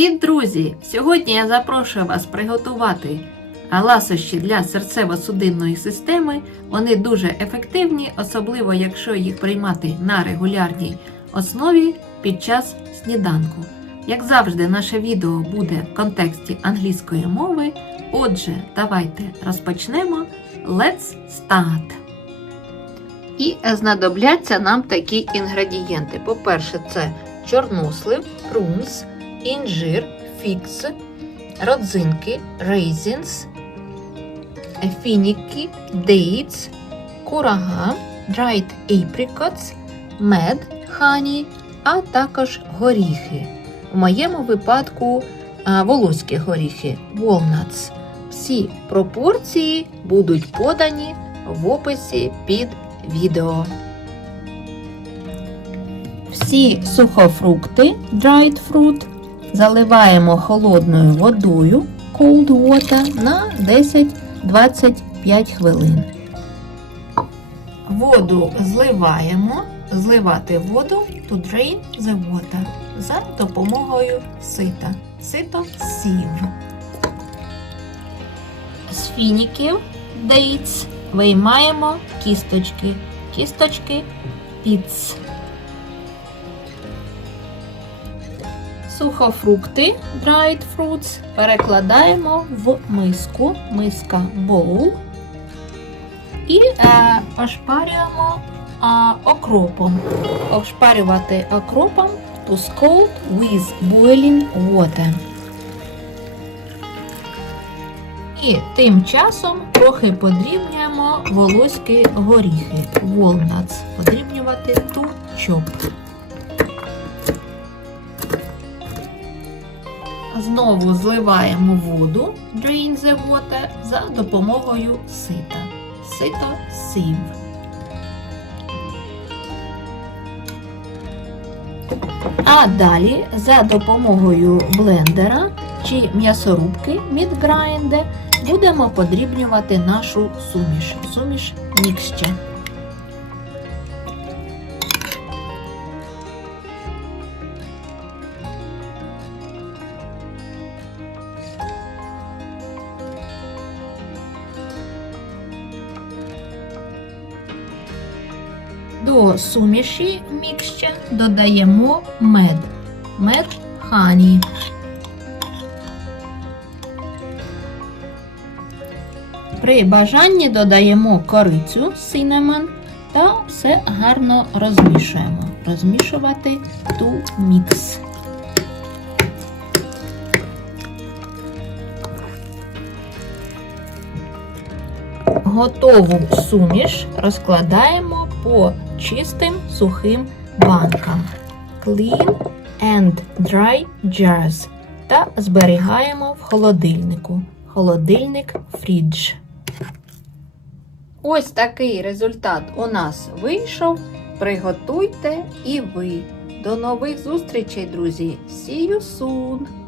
Привіт, друзі! Сьогодні я запрошую вас приготувати ласощі для серцево-судинної системи. Вони дуже ефективні, особливо якщо їх приймати на регулярній основі під час сніданку. Як завжди, наше відео буде в контексті англійської мови. Отже, давайте розпочнемо. Let's start! І знадобляться нам такі інгредієнти. По-перше, це чорнослив, прунс, інжир, фікс, родзинки, raisins, фініки, dates, курага, dried apricots, мед, хані, а також горіхи. В моєму випадку волоські горіхи, walnuts. Всі пропорції будуть подані в описі під відео. Всі сухофрукти dried fruit заливаємо холодною водою cold water на 10-25 хвилин. Воду зливаємо, зливати воду to drain the water за допомогою сита. Сито сів. З фініків dates виймаємо кісточки. Кісточки піц. Сухофрукти dried fruits перекладаємо в миску, миска bowl і е, ошпарюємо е, окропом. Ошпарювати окропом to scald with boiling water. І тим часом трохи подрібнюємо волоські горіхи. Walnuts. Подрібнювати to chop. Знову зливаємо воду drain the water за допомогою сита. Сито сів. А далі за допомогою блендера чи м'ясорубки мідграйнде будемо подрібнювати нашу суміш. Суміш мікще. До суміші мікще додаємо мед. Мед хані. При бажанні додаємо корицю cinnamon та все гарно розмішуємо. Розмішувати ту мікс. Готову суміш розкладаємо по чистим сухим банкам. Clean and dry jars та зберігаємо в холодильнику. Холодильник фрідж. Ось такий результат у нас вийшов. Приготуйте і ви. До нових зустрічей, друзі! See you soon!